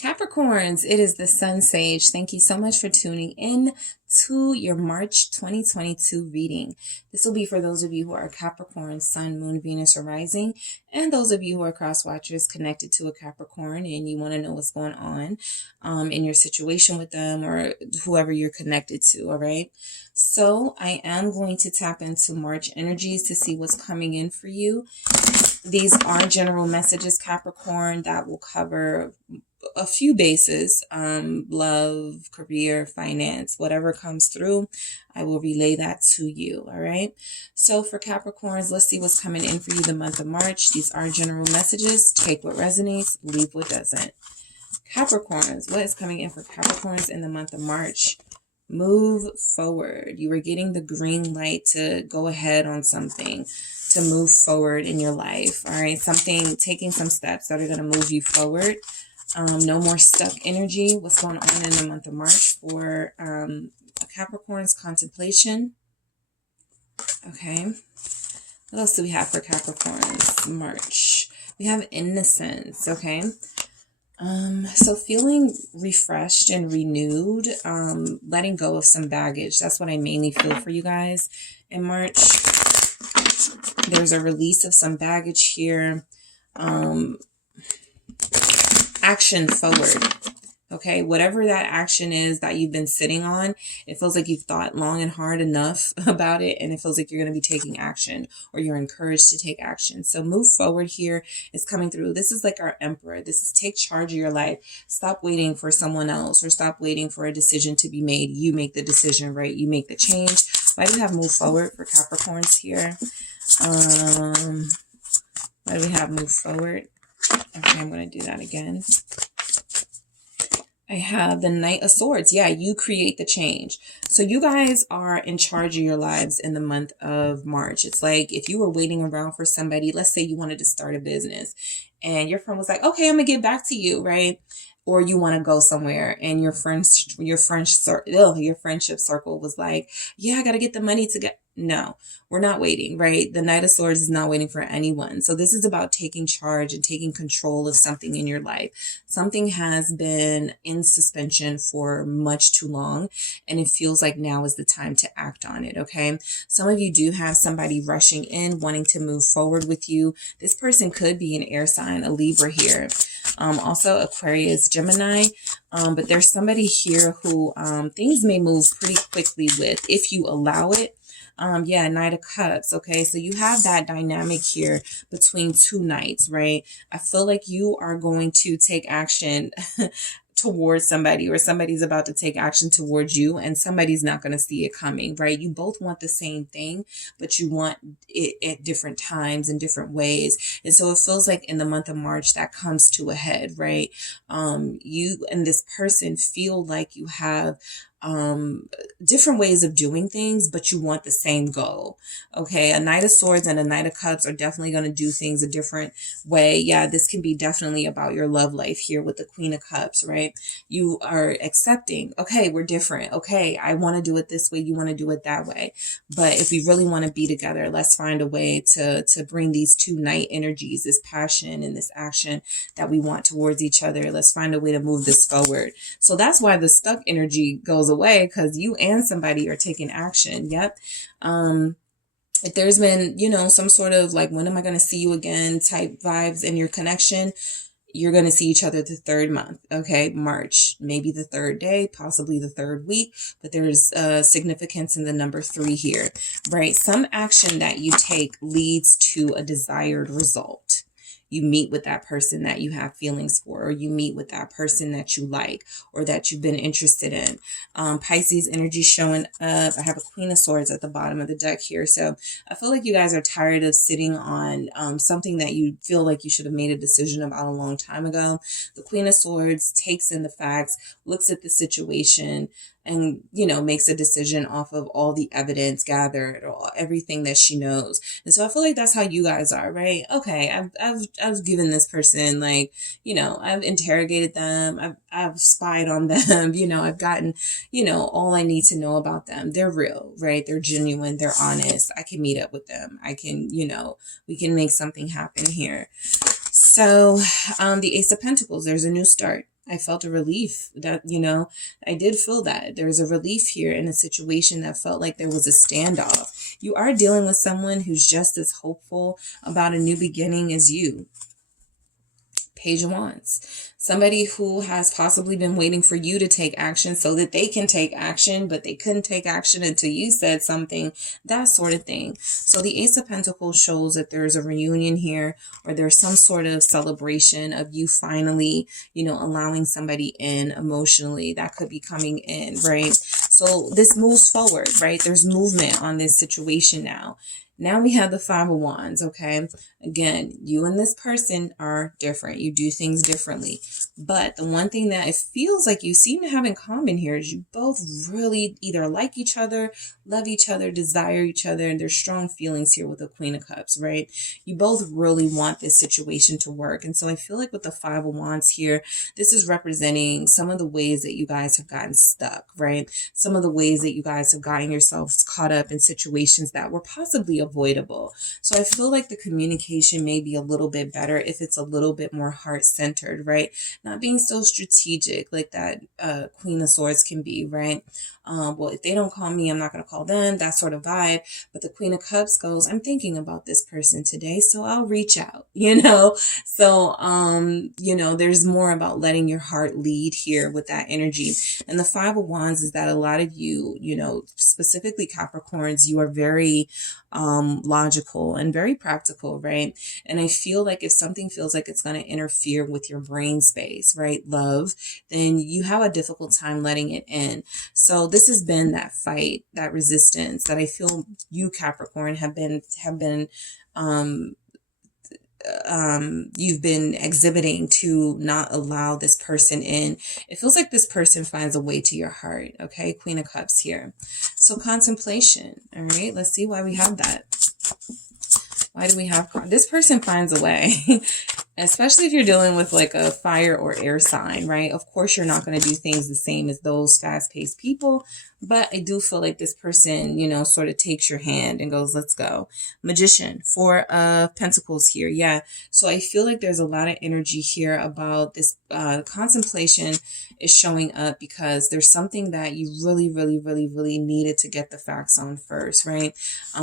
Capricorns, it is the Sun Sage. Thank you so much for tuning in to your March 2022 reading. This will be for those of you who are Capricorn, Sun, Moon, Venus, or Rising, and those of you who are cross watchers connected to a Capricorn and you want to know what's going on in your situation with them or whoever you're connected to, all right? So I am going to tap into March energies to see what's coming in for you. These are general messages, Capricorn, that will cover a few bases, love, career, finance, whatever comes through, I will relay that to you. All right. So for Capricorns, let's see what's coming in for you the month of March. These are general messages. Take what resonates, leave what doesn't. Capricorns, what is coming in for Capricorns in the month of March? Move forward. You are getting the green light to go ahead on something, to move forward in your life. All right. Taking some steps that are going to move you forward. No more stuck energy. What's going on in the month of March for Capricorn's contemplation? Okay. What else do we have for Capricorn's March? We have innocence. Okay. So feeling refreshed and renewed, letting go of some baggage. That's what I mainly feel for you guys in March. There's a release of some baggage here. Action forward. Okay, whatever that action is that you've been sitting on, it feels like you've thought long and hard enough about it, and it feels like you're going to be taking action, or you're encouraged to take action. So move forward here is coming through. This is like our emperor. This is take charge of your life. Stop waiting for someone else, or stop waiting for a decision to be made. You make the decision, right? You make the change. Why do we have move forward for Capricorns here? Why do we have move forward? Okay, I'm going to do that again. I have the Knight of Swords. Yeah, you create the change. So you guys are in charge of your lives in the month of March. It's like if you were waiting around for somebody, let's say you wanted to start a business and your friend was like, okay, I'm going to get back to you, right? Or you want to go somewhere and your friendship circle was like, yeah, I got to get the money to get. No, we're not waiting, right? The Knight of Swords is not waiting for anyone. So this is about taking charge and taking control of something in your life. Something has been in suspension for much too long, and it feels like now is the time to act on it, okay? Some of you do have somebody rushing in, wanting to move forward with you. This person could be an air sign, a Libra here. Also Aquarius, Gemini. But there's somebody here who things may move pretty quickly with if you allow it. Yeah, Knight of Cups. Okay, so you have that dynamic here between two knights, right? I feel like you are going to take action towards somebody, or somebody's about to take action towards you, and somebody's not going to see it coming, right? You both want the same thing, but you want it at different times in different ways. And so it feels like in the month of March that comes to a head, right? You and this person feel like you have different ways of doing things, but you want the same goal. Okay, a Knight of Swords and a Knight of Cups are definitely going to do things a different way. Yeah, this can be definitely about your love life here with the Queen of Cups, right? You are accepting, okay, we're different. Okay, I want to do it this way, you want to do it that way. But if we really want to be together, let's find a way to bring these two knight energies, this passion and this action that we want towards each other. Let's find a way to move this forward. So that's why the stuck energy goes away, because you and somebody are taking action. Yep. If there's been, some sort of like, when am I going to see you again type vibes in your connection, you're going to see each other the third month. Okay. March, maybe the third day, possibly the third week, but there's significance in the number 3 here, right? Some action that you take leads to a desired result. You meet with that person that you have feelings for, or you meet with that person that you like, or that you've been interested in. Pisces energy showing up. I have a Queen of Swords at the bottom of the deck here. So I feel like you guys are tired of sitting on something that you feel like you should have made a decision about a long time ago. The Queen of Swords takes in the facts, looks at the situation, and, makes a decision off of all the evidence gathered, or everything that she knows. And so I feel like that's how you guys are, right? Okay, I've given this person, like, I've interrogated them. I've spied on them. I've gotten, all I need to know about them. They're real, right? They're genuine. They're honest. I can meet up with them. I can, we can make something happen here. So, the Ace of Pentacles, there's a new start. I felt a relief that, I did feel that there's a relief here in a situation that felt like there was a standoff. You are dealing with someone who's just as hopeful about a new beginning as you. Page of Wands. Somebody who has possibly been waiting for you to take action so that they can take action, but they couldn't take action until you said something, that sort of thing. So the Ace of Pentacles shows that there's a reunion here, or there's some sort of celebration of you finally, allowing somebody in emotionally. That could be coming in, right? So this moves forward, right? There's movement on this situation now. Now we have the Five of Wands, okay? Again, you and this person are different. You do things differently. But the one thing that it feels like you seem to have in common here is you both really either like each other, love each other, desire each other, and there's strong feelings here with the Queen of Cups, right? You both really want this situation to work. And so I feel like with the Five of Wands here, this is representing some of the ways that you guys have gotten stuck, right? Some of the ways that you guys have gotten yourselves caught up in situations that were possibly avoidable. So I feel like the communication may be a little bit better if it's a little bit more heart-centered, right? Not being so strategic like that Queen of Swords can be, right? Well, if they don't call me, I'm not going to call them, that sort of vibe. But the Queen of Cups goes, I'm thinking about this person today, so I'll reach out, So, there's more about letting your heart lead here with that energy. And the Five of Wands is that a lot of you, specifically Capricorns, you are very logical and very practical, right? And I feel like if something feels like it's going to interfere with your brain space, right, love, then you have a difficult time letting it in. So this has been that fight, that resistance that I feel you Capricorn have been you've been exhibiting to not allow this person in. It feels like this person finds a way to your heart. Okay, Queen of Cups here. So contemplation. All right, let's see why we have that. Why do we have this person finds a way? Especially if you're dealing with like a fire or air sign, right? Of course, you're not going to do things the same as those fast-paced people. But I do feel like this person, sort of takes your hand and goes, let's go. Magician, Four of Pentacles here. Yeah. So I feel like there's a lot of energy here about this contemplation is showing up because there's something that you really, really, really, really needed to get the facts on first, right?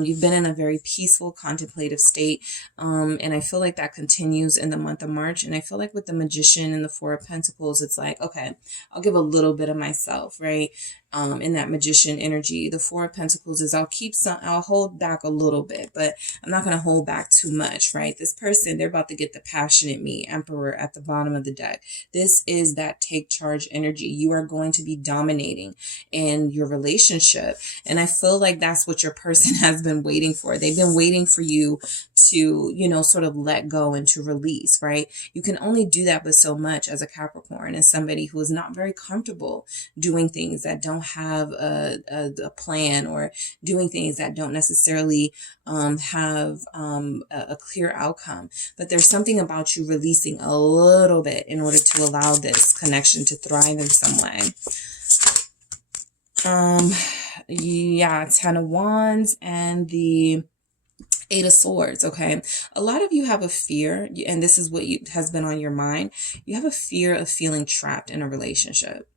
You've been in a very peaceful, contemplative state. And I feel like that continues in the month of March. And I feel like with the Magician and the Four of Pentacles, it's like, okay, I'll give a little bit of myself, right? In that Magician energy. The Four of Pentacles is I'll hold back a little bit, but I'm not going to hold back too much, right? This person, they're about to get the passionate me, Emperor at the bottom of the deck. This is that take charge energy. You are going to be dominating in your relationship. And I feel like that's what your person has been waiting for. They've been waiting for you to, sort of let go and to release, right? You can only do that but so much as a Capricorn, as somebody who is not very comfortable doing things that don't have a plan, or doing things that don't necessarily have a clear outcome. But there's something about you releasing a little bit in order to allow this connection to thrive in some way. Yeah, Ten of Wands and the Eight of Swords, okay? A lot of you have a fear, and this is what has been on your mind. You have a fear of feeling trapped in a relationship.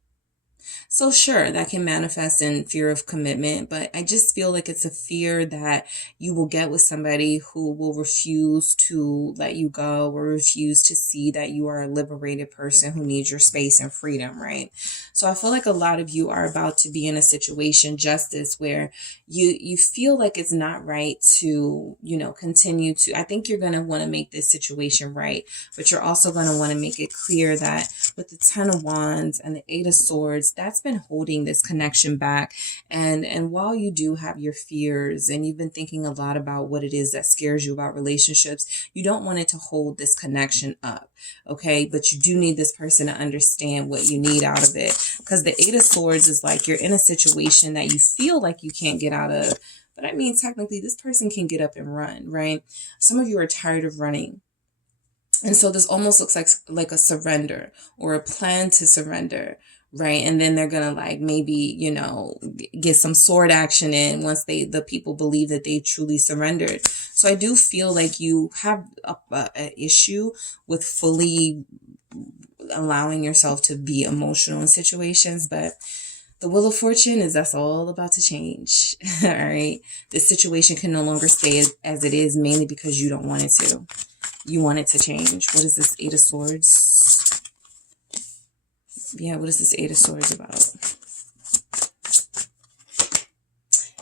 So sure, that can manifest in fear of commitment, but I just feel like it's a fear that you will get with somebody who will refuse to let you go, or refuse to see that you are a liberated person who needs your space and freedom, right? So I feel like a lot of you are about to be in a situation, justice, where you feel like it's not right to, continue to, I think you're going to want to make this situation right, but you're also going to want to make it clear that with the Ten of Wands and the Eight of Swords, that's been holding this connection back. And while you do have your fears and you've been thinking a lot about what it is that scares you about relationships, you don't want it to hold this connection up. Okay. But you do need this person to understand what you need out of it. Because the Eight of Swords is like you're in a situation that you feel like you can't get out of. But I mean, technically, this person can get up and run, right? Some of you are tired of running. And so this almost looks like a surrender, or a plan to surrender, right? And then they're going to maybe, get some sword action in once the people believe that they truly surrendered. So I do feel like you have a issue with fully allowing yourself to be emotional in situations. But the Wheel of Fortune is that's all about to change. All right. This situation can no longer stay as it is, mainly because you don't want it to. You want it to change. What is this Eight of Swords? Yeah, what is this Eight of Swords about?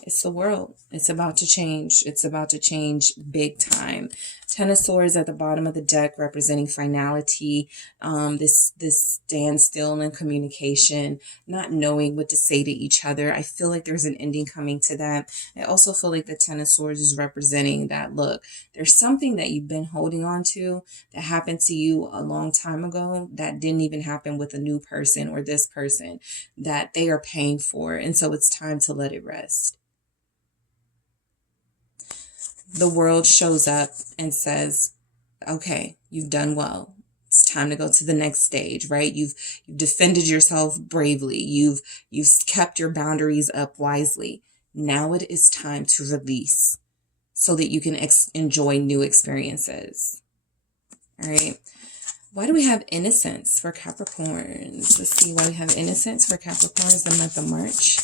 It's the world. It's about to change. It's about to change big time. Ten of Swords at the bottom of the deck representing finality, this standstill in communication, not knowing what to say to each other. I feel like there's an ending coming to that. I also feel like the Ten of Swords is representing that, look, there's something that you've been holding on to that happened to you a long time ago that didn't even happen with a new person or this person that they are paying for. And so it's time to let it rest. The world shows up and says, okay, you've done well. It's time to go to the next stage, right? You've defended yourself bravely. You've kept your boundaries up wisely. Now it is time to release so that you can enjoy new experiences. All right. Why do we have innocence for Capricorns? Let's see why we have innocence for Capricorns the month of March.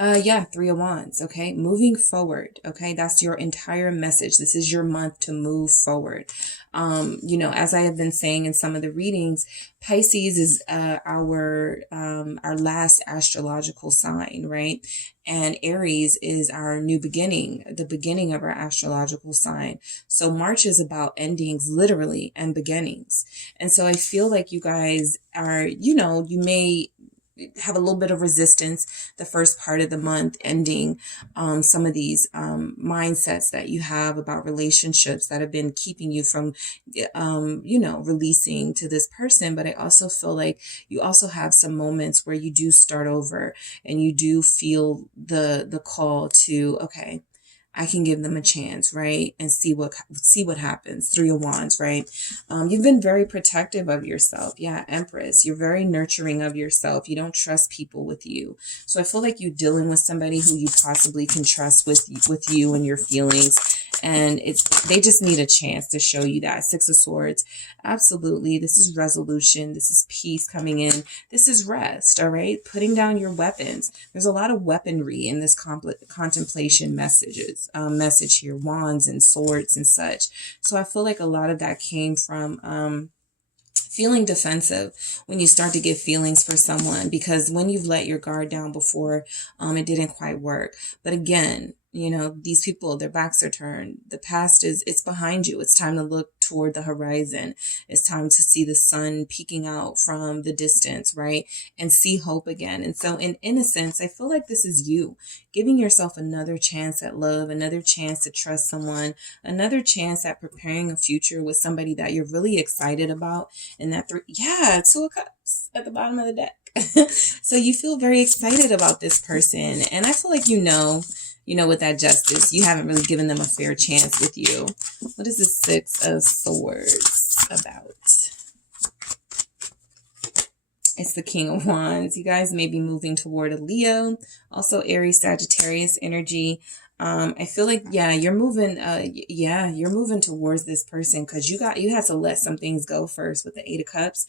Yeah, Three of Wands, okay? Moving forward, okay? That's your entire message. This is your month to move forward. As I have been saying in some of the readings, Pisces is our last astrological sign, right? And Aries is our new beginning, the beginning of our astrological sign. So March is about endings, literally, and beginnings. And so I feel like you guys are, you may have a little bit of resistance the first part of the month, ending some of these mindsets that you have about relationships that have been keeping you from releasing to this person. But I also feel like you also have some moments where you do start over and you do feel the call to, okay, I can give them a chance, right? And see what happens. Three of Wands, right? You've been very protective of yourself. Yeah, Empress. You're very nurturing of yourself. You don't trust people with you. So I feel like you're dealing with somebody who you possibly can trust with you and your feelings. And they just need a chance to show you that. Six of Swords. Absolutely. This is resolution. This is peace coming in. This is rest, all right? Putting down your weapons. There's a lot of weaponry in this contemplation message here. Wands and swords and such. So I feel like a lot of that came from feeling defensive when you start to get feelings for someone, because when you've let your guard down before, it didn't quite work. But again, these people, their backs are turned. The past it's behind you. It's time to look toward the horizon. It's time to see the sun peeking out from the distance, right? And see hope again. And so in innocence, I feel like this is you giving yourself another chance at love, another chance to trust someone, another chance at preparing a future with somebody that you're really excited about. And that Two of Cups at the bottom of the deck. So you feel very excited about this person. And I feel like with that Justice, you haven't really given them a fair chance with you. What is the Six of Swords about? It's the King of Wands. You guys may be moving toward a Leo, also Aries, Sagittarius energy. I feel like, you're moving, you're moving towards this person because you had to let some things go first with the Eight of Cups.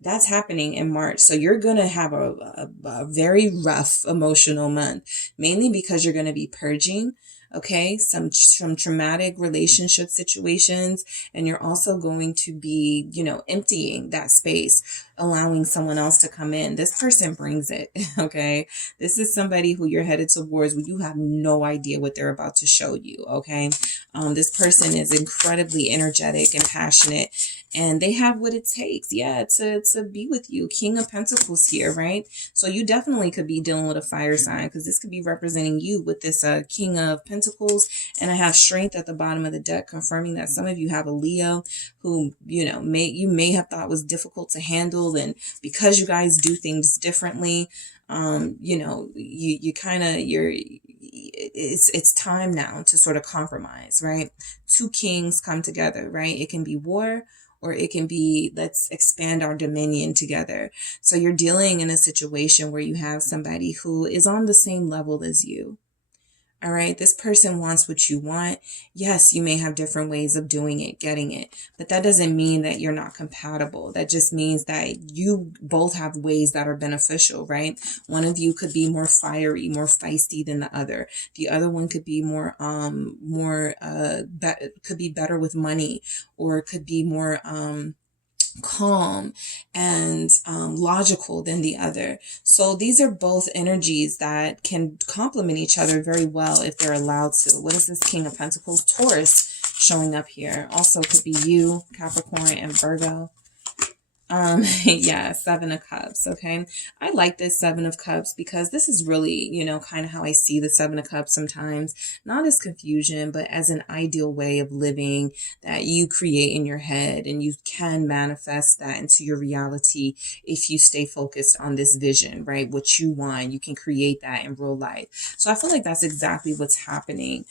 That's happening in March. So you're going to have a very rough emotional month, mainly because you're going to be purging, okay, some traumatic relationship situations. And you're also going to be, emptying that space, allowing someone else to come in. This person brings it, okay? This is somebody who you're headed towards where you have no idea what they're about to show you, okay? This person is incredibly energetic and passionate, and they have what it takes, to be with you. King of Pentacles here, right? So you definitely could be dealing with a fire sign, because this could be representing you with this King of Pentacles. And I have Strength at the bottom of the deck, confirming that some of you have a Leo who, you may have thought was difficult to handle. And because you guys do things differently, it's time now to sort of compromise, right? Two kings come together, right? It can be war, or it can be, let's expand our dominion together. So you're dealing in a situation where you have somebody who is on the same level as you. All right. This person wants what you want. Yes, you may have different ways of doing it, getting it, but that doesn't mean that you're not compatible. That just means that you both have ways that are beneficial, right? One of you could be more fiery, more feisty than the other. The other one could be could be better with money, or it could be more, calm and logical than the other. So these are both energies that can complement each other very well if they're allowed to. What is this King of Pentacles? Taurus showing up here. Also could be you, Capricorn and Virgo. Yeah, Seven of Cups. Okay. I like this Seven of Cups because this is really, kind of how I see the Seven of Cups sometimes, not as confusion, but as an ideal way of living that you create in your head, and you can manifest that into your reality if you stay focused on this vision, right? What you want, you can create that in real life. So I feel like that's exactly what's happening.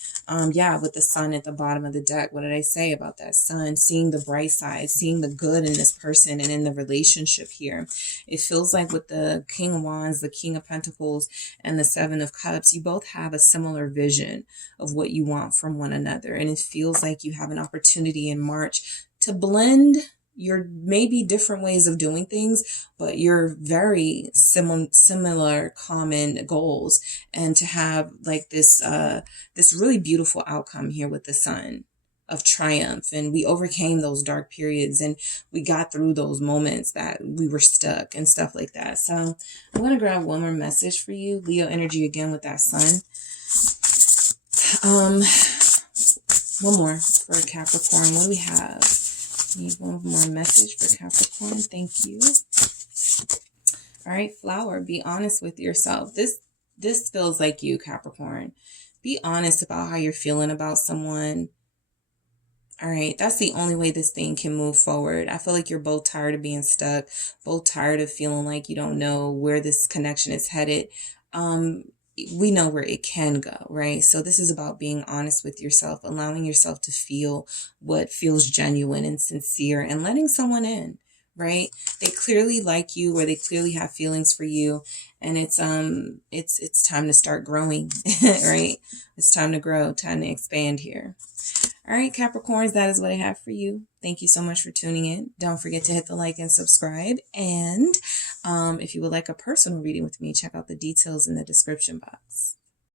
Yeah, with the sun at the bottom of the deck. What did I say about that sun? Seeing the bright side, seeing the good in this person and in the relationship here. It feels like with the King of Wands, the King of Pentacles, and the Seven of Cups, you both have a similar vision of what you want from one another. And it feels like you have an opportunity in March to blend your maybe different ways of doing things, but your very similar common goals, and to have like this really beautiful outcome here with the sun of triumph. And we overcame those dark periods, and we got through those moments that we were stuck and stuff like that. So I'm going to grab one more message for you, Leo energy, again with that sun. One more for Capricorn. What do we have? Need one more message for Capricorn. Thank you. All right, Flower, be honest with yourself. This feels like you, Capricorn. Be honest about how you're feeling about someone. All right, that's the only way this thing can move forward. I feel like you're both tired of being stuck, both tired of feeling like you don't know where this connection is headed. We know where it can go, right? So this is about being honest with yourself, allowing yourself to feel what feels genuine and sincere, and letting someone in, right? They clearly like you, or they clearly have feelings for you, and it's time to start growing, right? It's time to grow, time to expand here. All right, Capricorns, that is what I have for you. Thank you so much for tuning in. Don't forget to hit the like and subscribe. And if you would like a personal reading with me, check out the details in the description box.